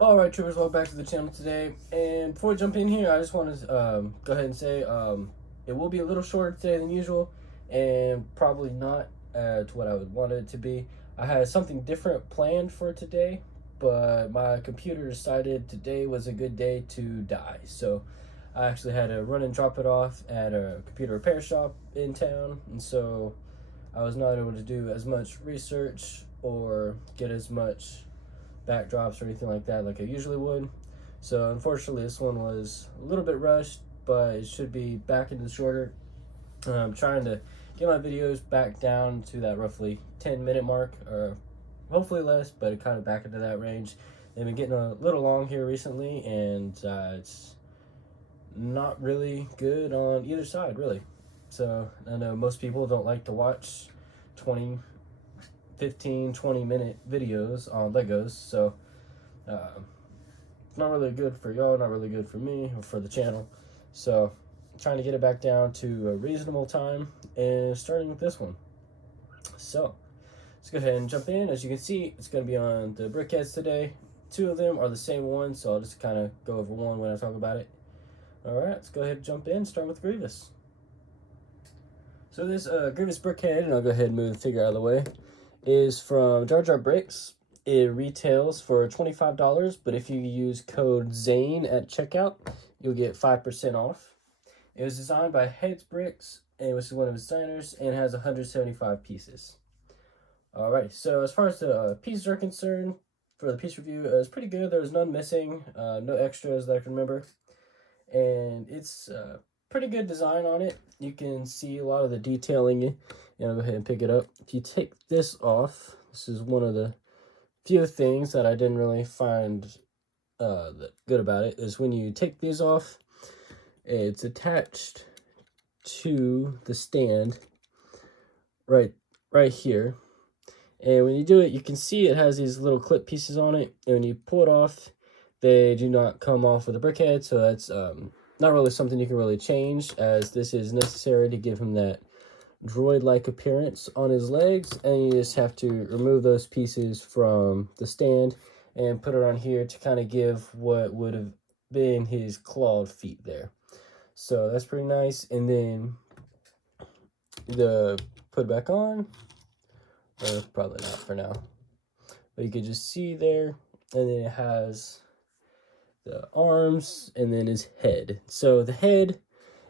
Alright, troopers, welcome back to the channel today. And before we jump in here, I just want to go ahead and say it will be a little shorter today than usual, and probably not to what I would want it to be. I had something different planned for today, but my computer decided today was a good day to die. So I actually had to run and drop it off at a computer repair shop in town, and so I was not able to do as much research or get as much backdrops or anything like that like I usually would. So unfortunately this one was a little bit rushed, but it should be back into the shorter. I'm trying to get my videos back down to that roughly 10-minute mark, or hopefully less, but kind of back into that range. They've been getting a little long here recently, and it's not really good on either side, really. So I know most people don't like to watch 15-20 minute videos on Legos, so it's not really good for y'all, not really good for me or for the channel. So trying to get it back down to a reasonable time, and starting with this one. So let's go ahead and jump in. As you can see, it's going to be on the Brickheads today. Two of them are the same one, so I'll just kind of go over one when I talk about it. Alright, let's go ahead and jump in, start with Grievous. So this Grievous Brickhead, and I'll go ahead and move the figure out of the way, is from JarJar Bricks. It retails for $25, but if you use code ZANE at checkout, you'll get 5% off. It was designed by Heads Bricks, and which is one of his designers, and has 175 pieces. Alright, so as far as the pieces are concerned, for the piece review, it was pretty good. There was none missing, no extras that I can remember, and it's pretty good design on it. You can see a lot of the detailing, and I'll go ahead and pick it up. If you take this off, this is one of the few things that I didn't really find good about it, is when you take these off, it's attached to the stand right here, and when you do it, you can see it has these little clip pieces on it, and when you pull it off, they do not come off with the brickhead, so that's not really something you can really change, as this is necessary to give him that droid-like appearance on his legs, and you just have to remove those pieces from the stand and put it on here to kind of give what would have been his clawed feet there. So that's pretty nice. And then put it back on, or probably not for now, but you can just see there, and then it has the arms and then his head. So the head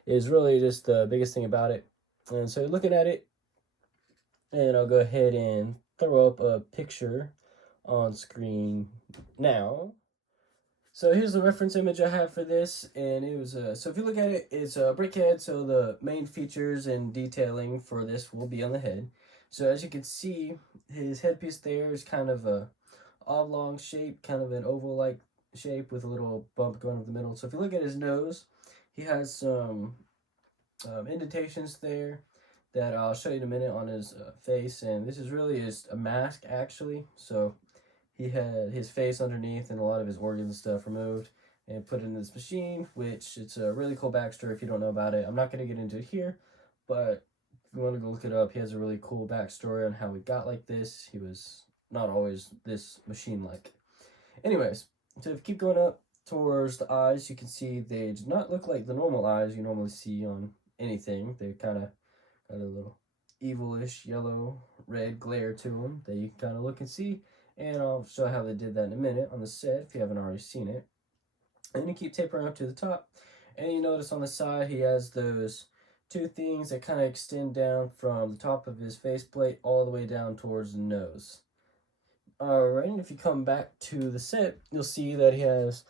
is really just the biggest thing about it. And so looking at it, and I'll go ahead and throw up a picture on screen now. So here's the reference image I have for this, and it was so if you look at it, it's a brickhead, so the main features and detailing for this will be on the head. So as you can see, his headpiece there is kind of a oblong shape, kind of an oval-like shape with a little bump going up the middle. So if you look at his nose, he has some indentations there that I'll show you in a minute on his face, and this is really just a mask actually. So he had his face underneath and a lot of his organs and stuff removed and put in this machine, which it's a really cool backstory if you don't know about it. I'm not going to get into it here, but if you want to go look it up, he has a really cool backstory on how he got like this. He was not always this machine-like. Anyways, so if you keep going up towards the eyes, you can see they do not look like the normal eyes you normally see on anything. They kind of got a little evilish yellow red glare to them that you can kind of look and see, and I'll show how they did that in a minute on the set if you haven't already seen it. And you keep tapering up to the top, and you notice on the side he has those two things that kind of extend down from the top of his faceplate all the way down towards the nose. Alright, and if you come back to the set, you'll see that he has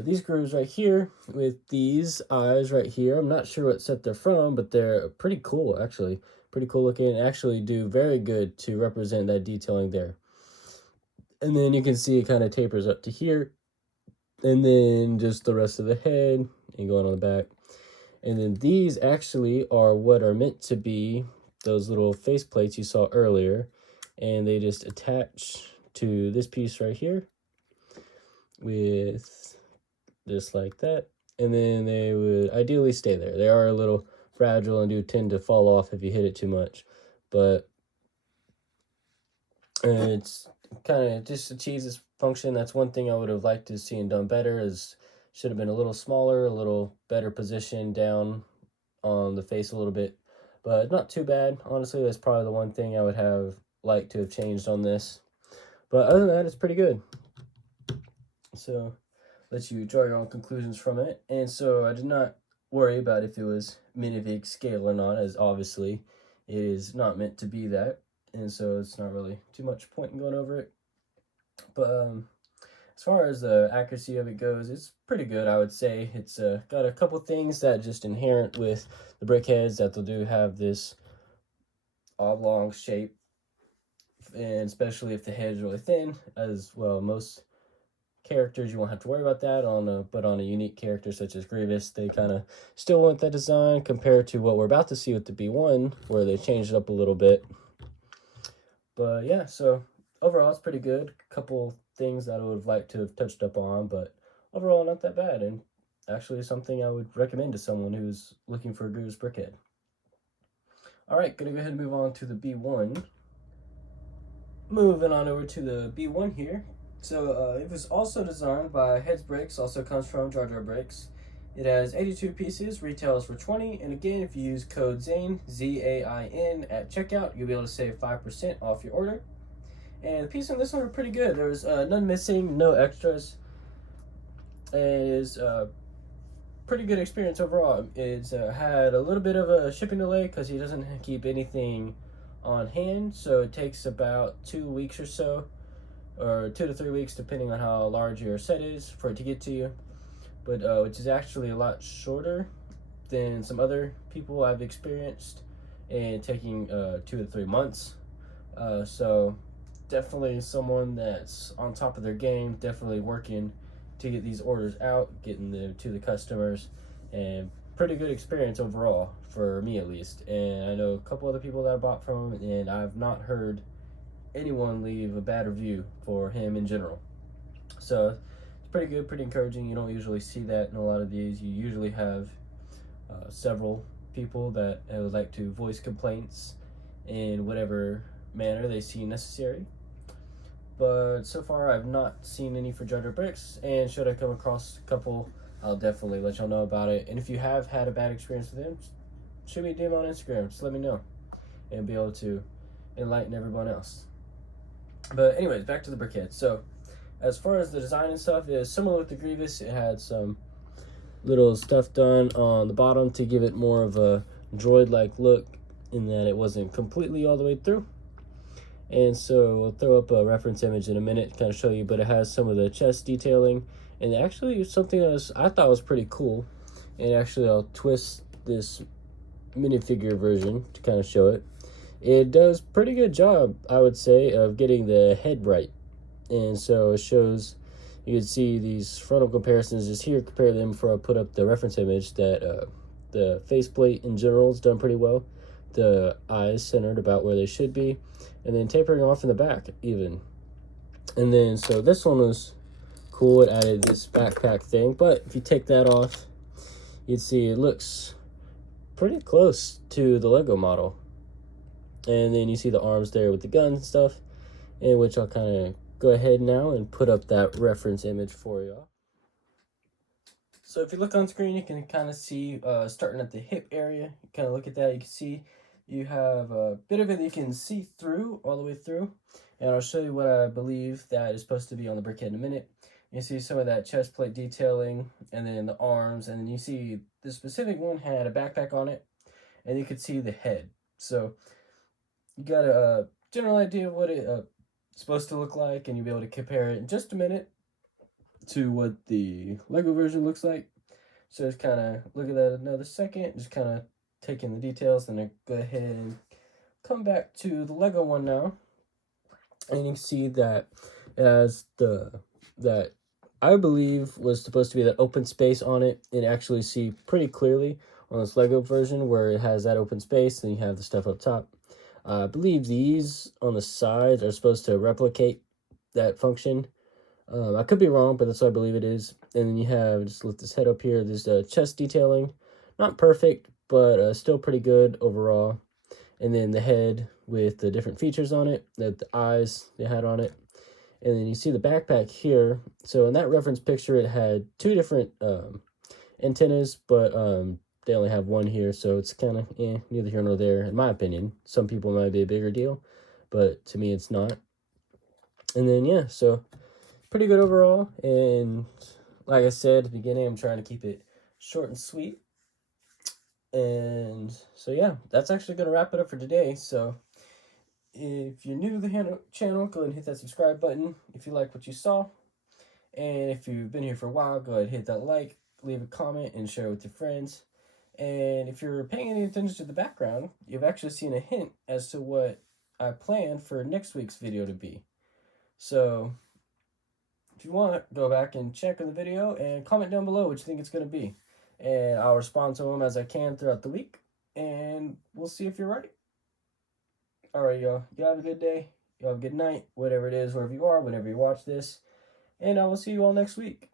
these grooves right here with these eyes right here. I'm not sure what set they're from, but they're pretty cool, actually. Pretty cool looking, and actually do very good to represent that detailing there. And then you can see it kind of tapers up to here, and then just the rest of the head, and going on the back. And then these actually are what are meant to be those little face plates you saw earlier, and they just attach to this piece right here with just like that, and then they would ideally stay there. They are a little fragile and do tend to fall off if you hit it too much, but it's kind of just achieves this function. That's one thing I would have liked to see and done better, is should have been a little smaller, a little better positioned down on the face a little bit, but not too bad. Honestly, that's probably the one thing I would have liked to have changed on this. But other than that, it's pretty good. So let you draw your own conclusions from it. And so I did not worry about if it was minifig scale or not, as obviously it is not meant to be that. And so it's not really too much point in going over it. But as far as the accuracy of it goes, it's pretty good, I would say. It's got a couple things that just inherent with the Brickheads, that they'll do have this oblong shape, and especially if the head is really thin, as well. Most characters you won't have to worry about that but on a unique character such as Grievous, they kind of still want that design, compared to what we're about to see with the B1, where they changed it up a little bit. But yeah, so overall it's pretty good. Couple things that I would have liked to have touched up on, but overall not that bad, and actually something I would recommend to someone who's looking for a Grievous Brickhead. Alright, gonna go ahead and move on to the B1. Moving on over to the B1 here. So it was also designed by Heads Bricks, also comes from JarJar Bricks. It has 82 pieces, retails for $20, and again, if you use code ZAIN, Z-A-I-N, at checkout, you'll be able to save 5% off your order. And the pieces on this one are pretty good. There's none missing, no extras. And it is a pretty good experience overall. It's had a little bit of a shipping delay because he doesn't keep anything on hand, so it takes about 2 weeks or so, or 2 to 3 weeks depending on how large your set is, for it to get to you. But which is actually a lot shorter than some other people I've experienced, and taking 2 to 3 months. So definitely someone that's on top of their game, definitely working to get these orders out, getting them to the customers, and pretty good experience overall, for me at least. And I know a couple other people that I bought from him, and I've not heard anyone leave a bad review for him in general. So it's pretty good, pretty encouraging. You don't usually see that in a lot of these. You usually have several people that would like to voice complaints in whatever manner they see necessary. But so far I've not seen any for JarJar Bricks, and should I come across a couple, I'll definitely let y'all know about it. And if you have had a bad experience with him, shoot me a DM on Instagram, just let me know, and be able to enlighten everyone else. But anyways, back to the Brickhead. So as far as the design and stuff, it is similar with the Grievous. It had some little stuff done on the bottom to give it more of a droid-like look, in that it wasn't completely all the way through. And so I'll throw up a reference image in a minute to kind of show you, but it has some of the chest detailing, and actually something that I thought was pretty cool. And actually I'll twist this minifigure version to kind of show it. It does pretty good job, I would say, of getting the head right. And so it shows, you can see these frontal comparisons just here, compare them before I put up the reference image, that the faceplate in general is done pretty well. The eyes centered about where they should be, and then tapering off in the back even. And then so this one was cool. It added this backpack thing, but if you take that off, you'd see it looks pretty close to the Lego model. And then you see the arms there with the guns and stuff, in which I'll kind of go ahead now and put up that reference image for y'all. So if you look on screen, you can kind of see, starting at the hip area, you kind of look at that, you can see you have a bit of it that you can see through, all the way through. And I'll show you what I believe that is supposed to be on the Brickhead in a minute. You see some of that chest plate detailing, and then the arms, and then you see the specific one had a backpack on it, and you could see the head. So you got a general idea of what it's supposed to look like, and you'll be able to compare it in just a minute to what the Lego version looks like. So just kind of look at that another second, just kind of take in the details, and then go ahead and come back to the Lego one now. And you can see that it has that I believe was supposed to be that open space on it, and actually see pretty clearly on this Lego version where it has that open space, and you have the stuff up top. I believe these on the sides are supposed to replicate that function. I could be wrong, but that's what I believe it is. And then you have, just lift this head up here, there's chest detailing. Not perfect, but still pretty good overall. And then the head with the different features on it, the eyes they had on it. And then you see the backpack here. So in that reference picture, it had two different antennas, but they only have one here, so it's kind of neither here nor there, in my opinion. Some people might be a bigger deal, but to me, it's not. And then, yeah, so pretty good overall. And like I said at the beginning, I'm trying to keep it short and sweet. And so, yeah, that's actually going to wrap it up for today. So if you're new to the channel, go ahead and hit that subscribe button if you like what you saw. And if you've been here for a while, go ahead and hit that like, leave a comment, and share with your friends. And if you're paying any attention to the background, you've actually seen a hint as to what I plan for next week's video to be. So if you want, go back and check in the video and comment down below what you think it's going to be. And I'll respond to them as I can throughout the week. And we'll see if you're right. All right, y'all. You have a good day. You have a good night, whatever it is, wherever you are, whenever you watch this. And I will see you all next week.